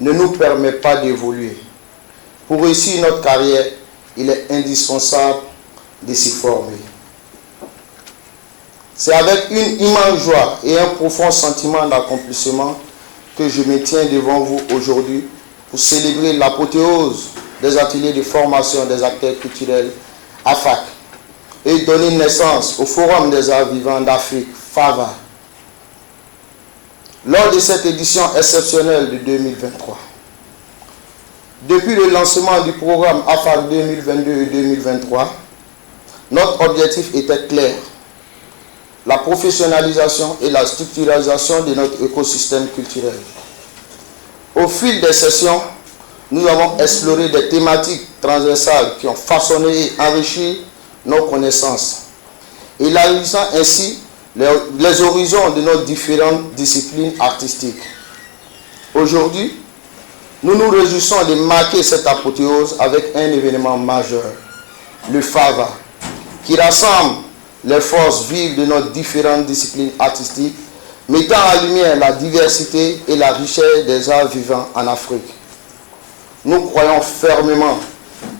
ne nous permet pas d'évoluer. Pour réussir notre carrière, il est indispensable de s'y former. C'est avec une immense joie et un profond sentiment d'accomplissement que je me tiens devant vous aujourd'hui pour célébrer l'apothéose des ateliers de formation des acteurs culturels AFAC et donner naissance au Forum des arts vivants d'Afrique, FAVA, lors de cette édition exceptionnelle de 2023. Depuis le lancement du programme AFAC 2022 et 2023, notre objectif était clair: la professionnalisation et la structuralisation de notre écosystème culturel. Au fil des sessions, nous avons exploré des thématiques transversales qui ont façonné et enrichi nos connaissances, élargissant ainsi les horizons de nos différentes disciplines artistiques. Aujourd'hui, nous nous réjouissons de marquer cette apothéose avec un événement majeur, le FAVA, qui rassemble les forces vives de nos différentes disciplines artistiques, mettant en lumière la diversité et la richesse des arts vivants en Afrique. Nous croyons fermement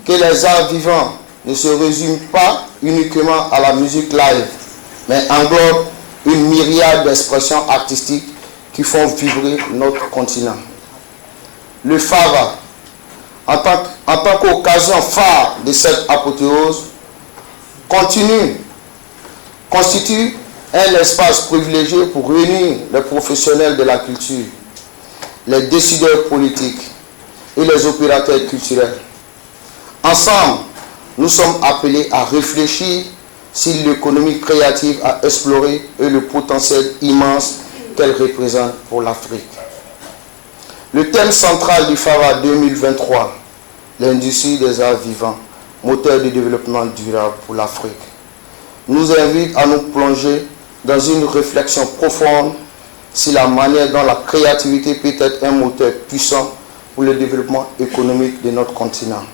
que les arts vivants ne se résument pas uniquement à la musique live, mais englobent une myriade d'expressions artistiques qui font vibrer notre continent. Le FAVA, en tant qu'occasion phare de cette apothéose, constitue un espace privilégié pour réunir les professionnels de la culture, les décideurs politiques et les opérateurs culturels. Ensemble, nous sommes appelés à réfléchir sur l'économie créative à explorer et le potentiel immense qu'elle représente pour l'Afrique. Le thème central du FAVA 2023, l'industrie des arts vivants, moteur de développement durable pour l'Afrique, nous invite à nous plonger dans une réflexion profonde sur la manière dont la créativité peut être un moteur puissant pour le développement économique de notre continent.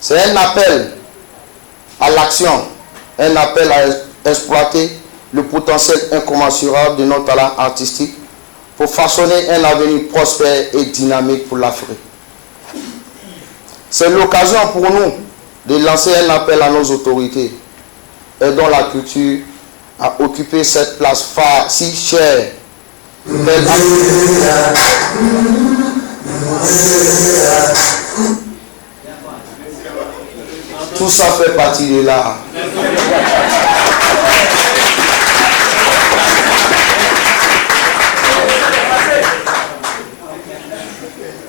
C'est un appel à l'action, un appel à exploiter le potentiel incommensurable de nos talents artistiques pour façonner un avenir prospère et dynamique pour l'Afrique. C'est l'occasion pour nous de lancer un appel à nos autorités, aidons la culture à occuper cette place phare si chère. Tout ça fait partie de l'art.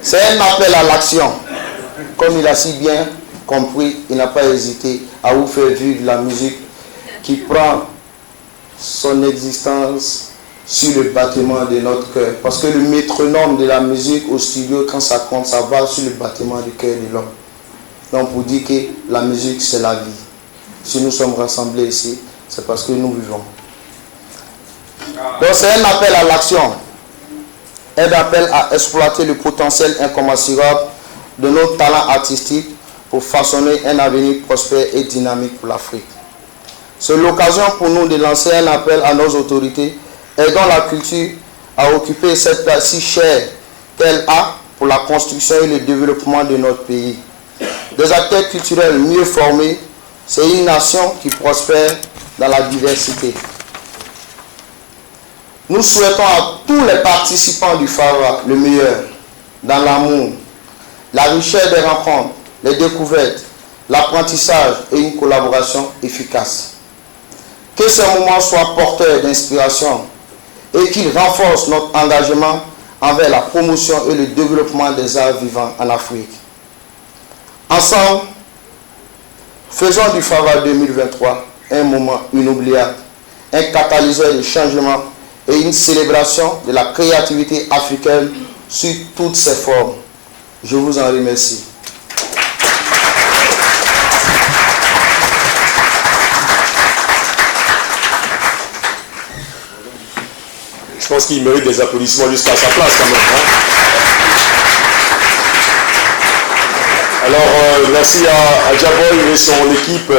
C'est un appel à l'action. Comme il a si bien compris, il n'a pas hésité à vous faire vivre la musique qui prend son existence sur le battement de notre cœur. Parce que le métronome de la musique au studio, quand ça compte, ça va sur le battement du cœur de l'homme. Donc pour dire que la musique, c'est la vie. Si nous sommes rassemblés ici, c'est parce que nous vivons. Donc c'est un appel à l'action. Un appel à exploiter le potentiel incommensurable de nos talents artistiques pour façonner un avenir prospère et dynamique pour l'Afrique. C'est l'occasion pour nous de lancer un appel à nos autorités, aidant la culture à occuper cette place si chère qu'elle a pour la construction et le développement de notre pays. Des acteurs culturels mieux formés, c'est une nation qui prospère dans la diversité. Nous souhaitons à tous les participants du FAVA le meilleur, dans l'amour, la richesse des rencontres, les découvertes, l'apprentissage et une collaboration efficace. Que ce moment soit porteur d'inspiration et qu'il renforce notre engagement envers la promotion et le développement des arts vivants en Afrique. Ensemble, faisons du FAVA 2023 un moment inoubliable, un catalyseur de changement et une célébration de la créativité africaine sous toutes ses formes. Je vous en remercie. Je pense qu'il mérite des applaudissements jusqu'à sa place quand même. Alors, merci à Diaboy et son équipe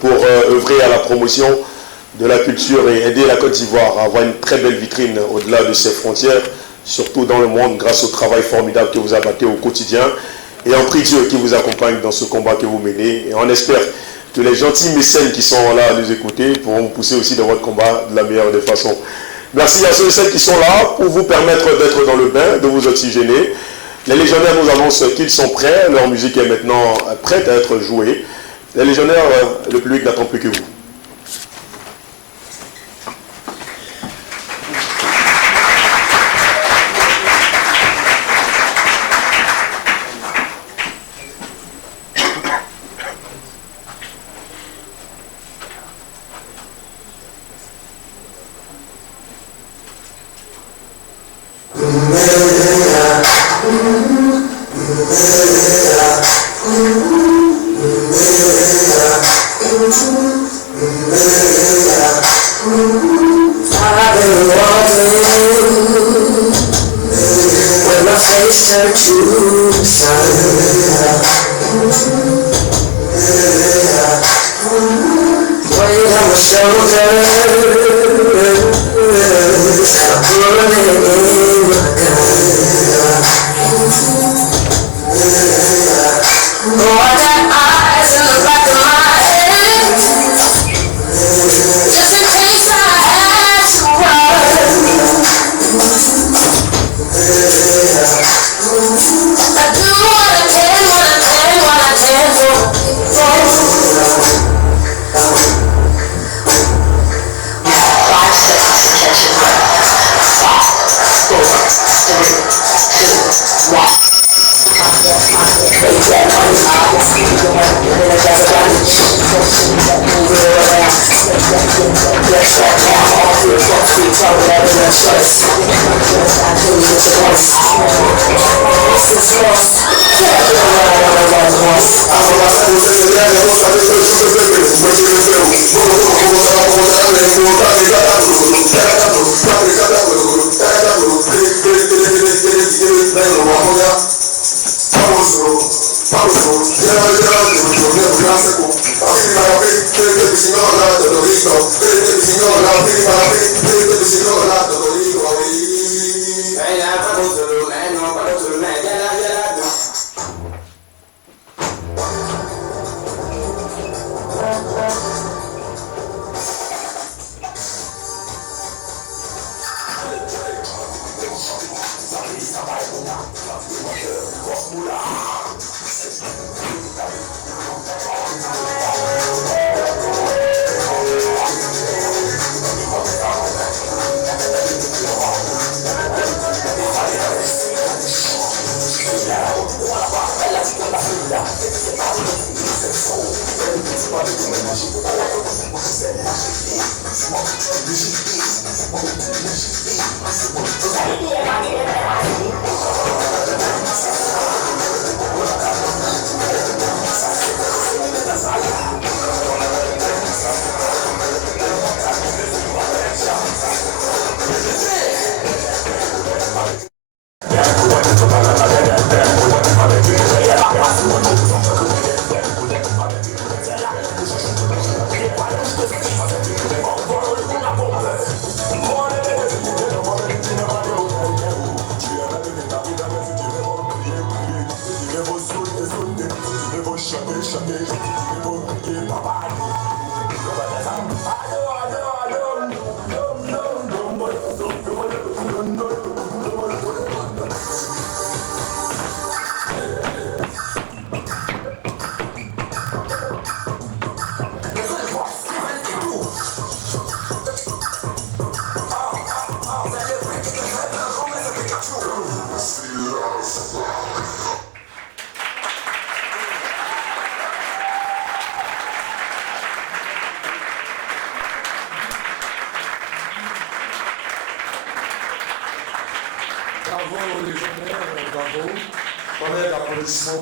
pour œuvrer à la promotion de la culture et aider la Côte d'Ivoire à avoir une très belle vitrine au-delà de ses frontières surtout dans le monde, grâce au travail formidable que vous abattez au quotidien. Et on prie Dieu qui vous accompagne dans ce combat que vous menez. Et on espère que les gentils mécènes qui sont là à nous écouter pourront vous pousser aussi dans votre combat de la meilleure des façons. Merci à ceux et celles qui sont là pour vous permettre d'être dans le bain, de vous oxygéner. Les légionnaires nous annoncent qu'ils sont prêts. Leur musique est maintenant prête à être jouée. Les légionnaires, le public n'attend plus que vous.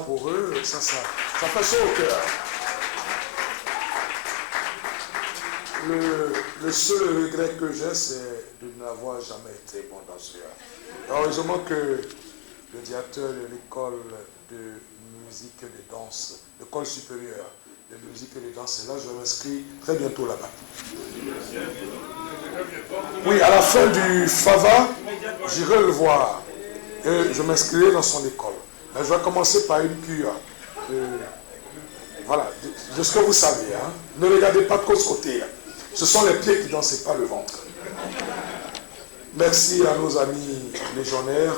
Pour eux, ça fait chaud au cœur. Le seul regret que j'ai, c'est de n'avoir jamais été bon danseur. Heureusement que le directeur de l'école de musique et de danse, l'école supérieure de musique et de danse est là, je m'inscris très bientôt là-bas. Oui, à la fin du FAVA, j'irai le voir et je m'inscrirai dans son école. Mais je vais commencer par une cure voilà, de ce que vous savez. Hein. Ne regardez pas trop ce côté-là. Ce sont les pieds qui dansent et pas le ventre. Merci à nos amis légionnaires.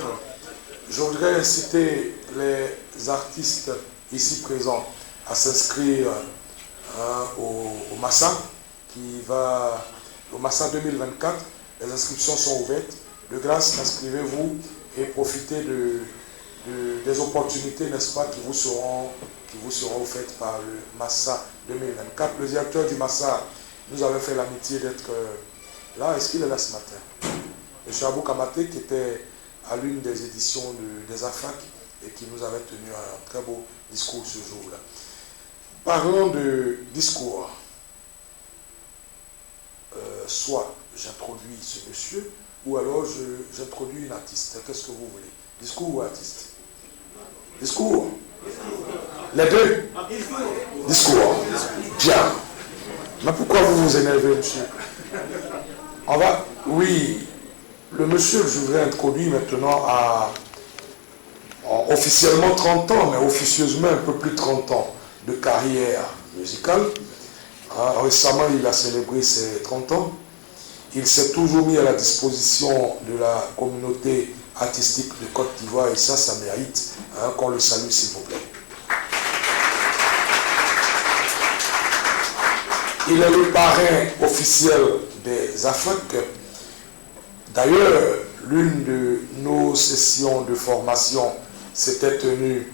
Je voudrais inciter les artistes ici présents à s'inscrire au Massa, au Massa 2024. Les inscriptions sont ouvertes. De grâce, inscrivez-vous et profitez des opportunités, n'est-ce pas, qui vous seront offertes par le Massa 2024. Le directeur du Massa nous avait fait l'amitié d'être là. Est-ce qu'il est là ce matin? M. Abou Kamate, qui était à l'une des éditions des AFAC et qui nous avait tenu un très beau discours ce jour-là. Parlons de discours. Soit j'introduis ce monsieur, ou alors j'introduis une artiste. Qu'est-ce que vous voulez? Discours ou artiste? Discours? Les deux? Discours. Bien. Mais pourquoi vous vous énervez, monsieur? On va... Oui. Le monsieur que je voudrais introduire maintenant a officiellement 30 ans, mais officieusement un peu plus de 30 ans de carrière musicale. Récemment, il a célébré ses 30 ans. Il s'est toujours mis à la disposition de la communauté artistique de Côte d'Ivoire et ça mérite qu'on le salue, s'il vous plaît. Il est le parrain officiel des AFAC. D'ailleurs, l'une de nos sessions de formation s'était tenue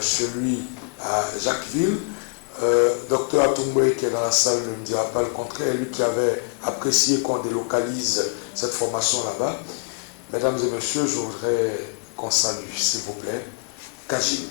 chez lui à Jacquesville. Dr Atoumoué, qui est dans la salle, ne me dira pas le contraire, lui qui avait apprécié qu'on délocalise cette formation là-bas. Mesdames et messieurs, je voudrais qu'on salue, s'il vous plaît, Kajim.